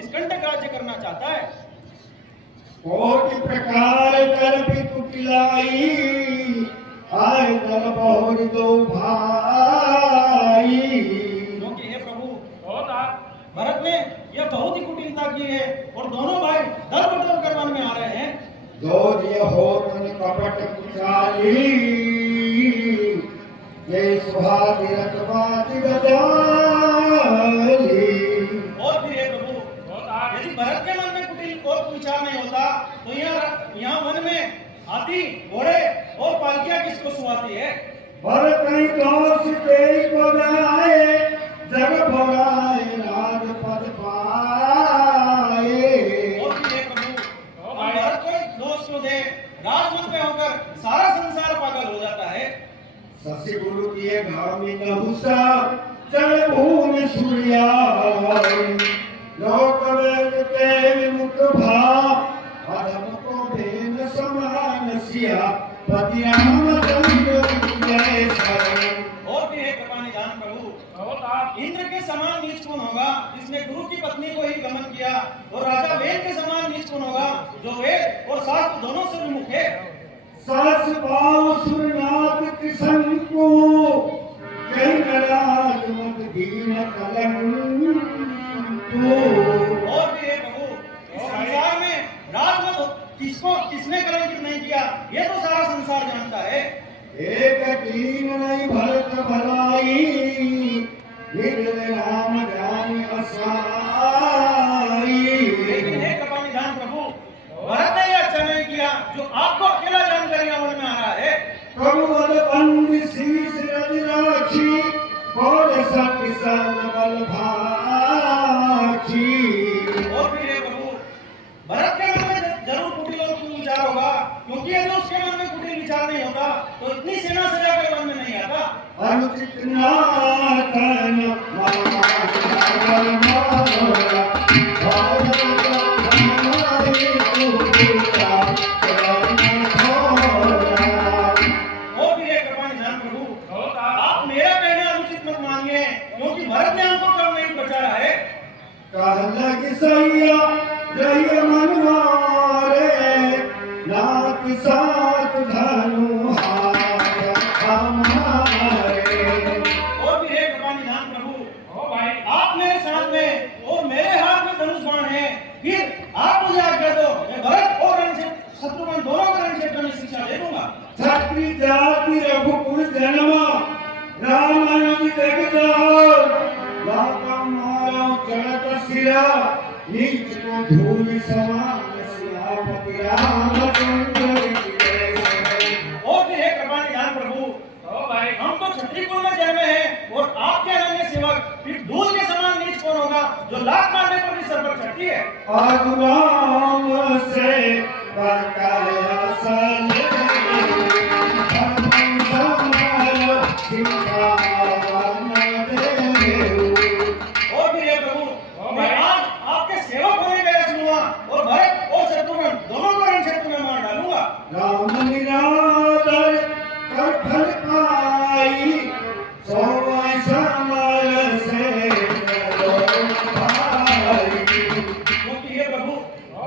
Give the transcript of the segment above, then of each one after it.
निष्कंटक राज्य करना चाहता है। कोटि प्रकार कर भी कुटिलाई, आए दल बहुर दो भाई। क्योंकि हे प्रभु, भरत ने यह बहुत ही कुटिलता की है और दोनों भाई दल बटोर कर वन में आ रहे हैं। दो दिय हो मन कपट कुचाली, ये सुहाग रखवाती गजाली। और फिर हे प्रभु, यदि भरत के मन में कुटिल और विचार नहीं होता तो यहाँ वन में हाथी, घोड़े और पालकियां किसको सुहाती है? भरत कहीं दोष दे को जाए, जग भराए राजपद पाए। और फिर हे प्रभु, भरत को दोष क्यों दे? राजमंत्री होकर सारा संसार पागल हो जाता है। शशि गुरु किए घामी नहुसा, जय भूमि सूर्या। लोक वेद के विमुख भाव, अधम को भेन समान सिया। पति रामचंद्र जय शरण। और भी है कृपा निधान प्रभु, इंद्र के समान नीच कौन होगा जिसने गुरु की पत्नी को ही गमन किया, और राजा वेद के समान नीच कौन होगा जो वेद और शास्त्र दोनों से विमुख है। सास पाव सुरनाथ कृष्ण को, कहीं नराज मत दीन कलंक। और भी है प्रभु, इस संसार में राजमत किसने कलंकित नहीं किया, ये तो सारा संसार जानता है। एक दीन नहीं भरत भलाई, निर्दय राम जान असाई। लेकिन हे कृपा निधान प्रभु, भरत ने यह अच्छा नहीं किया जो आपको अकेला जानकर यहाँ वन में आ रहा है। प्रभु बल बंद शीश रज राखी, बोल सत्य सन बल भाखी। और भी हे प्रभु, भरत के मन में जरूर कुटिल और विचार होगा, क्योंकि यदि उसके मन में कुटिल विचार नहीं होता तो इतनी सेना सजाकर वन में नहीं आता। अनुचित नाथन और भी हे कृपा निधान प्रभु, आप मेरा कहना अनुचित मत मानिए, क्योंकि भरत ने हमको कम नहीं बचाया है। कहला कि सैया रही मन मारे, नाथ साथ धनु हाथ हमारे। और भी हे कृपा निधान प्रभु, आप मेरे साथ में और मेरे हाथ में धनुष बाण है, फिर आप मुझे आज्ञा दो, मैं भरत और शत्रुघ्न दोनों को रण क्षेत्र में शिक्षा दे दूंगा। क्षत्रिय जाति रघुकुल जन्म, राम अनुज जग जाओ। लाका मारो चढ़त सिरा, नीच को धूल समान सियापति रामचंद्र की जय। और भी हे कृपा निधान प्रभु, हम तो क्षत्रिय कुल में जन्मे हैं और आपके अनन्य सेवक, फिर धूल के समान नीच कौन होगा जो लात मारने पर भी सर पर चढ़ती है। राम से बरकाया सले, धर्म समायो सिंहावन देव। और भी हे प्रभु, मैं आज आपके सेवक होने का यश लूंगा और भरत और शत्रुघ्न दोनों को रण क्षेत्र में मार डालूंगा। राम निरादर कर फल पाई, सोई समर से करो भाई। क्योंकि हे प्रभु,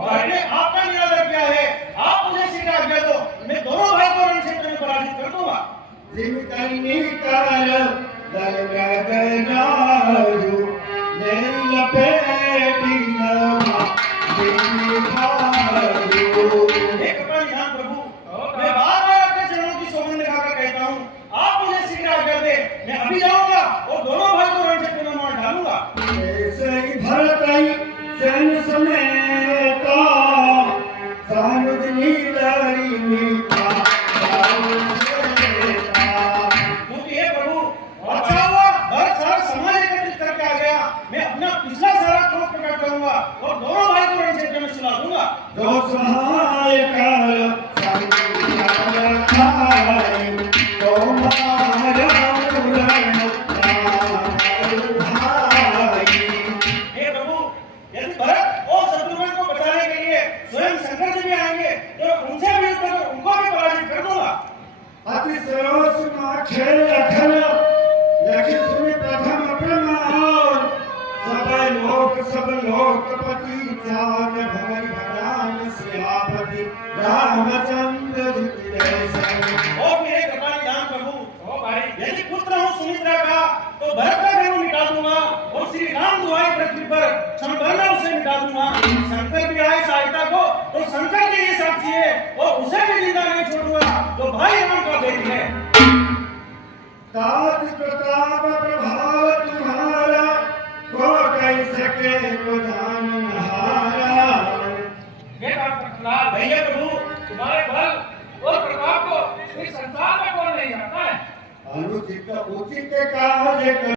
मैंने आपका निरादर किया है, आप मुझे शीघ्र आज्ञा दो, मैं दोनों भाई को रण क्षेत्र में पराजित कर दूंगा। जिम करनी कर दल गगनारू, ले लपेटी नमा देवी भारू। हे कृपा निधान प्रभु, मैं बार-बार आपके चरणों की सौगंध खाकर कहता हूँ, आप मुझे शीघ्र आज्ञा दे, मैं अभी जाऊंगा और दोनों भाई को रण क्षेत्र में मार डालूंगा। ऐसे ही भरत आई सैन समेता, सानुज नीदरी मीठा क्योंकि हे प्रभु, अच्छा हुआ भरत सारा समाज एकत्रित करके आ गया, मैं अपना पिछला सारा क्रोध प्रकट करूंगा और दोनों भाई को रण क्षेत्र में सुला दूंगा। दो सहाय कर संग खाए, तो मारा उरण भाई। हे प्रभु, यदि भरत और शत्रुघ्न को बचाने के लिए स्वयं शंकर जी भी आएंगे तो उनसे भी युद्ध कर उनको भी पराजित कर दूंगा। अति सरोस माखे लखन, लखि सुनि प्रथम प्रमाण, सब लोक लोक सब लोकपति जान भवन भगवान सियापति रामचंद्र जी की जय सो। ओ मेरे कृपानिधान प्रभु, ओ भाई, यदि पुत्र हूँ सुमित्रा का तो भरत का घेरू मिटा दूंगा और श्री राम दुआई पृथ्वी पर संपन्न उसे मिटा दूंगा। शंकर भी आए सहायता को तो शंकर के ये साक्षी है और उसे भी जिंदा नहीं छोड़ूंगा जो भाई राम का बेटी है। तात प्रताप प्रभाव तुम्हारा को कह सके को जान नहारा। हे प्रहलाद, भैया प्रभु, तुम्हारे बल और प्रताप को इस संसार में कौन नहीं जानता है। अनुचित उचित कार्य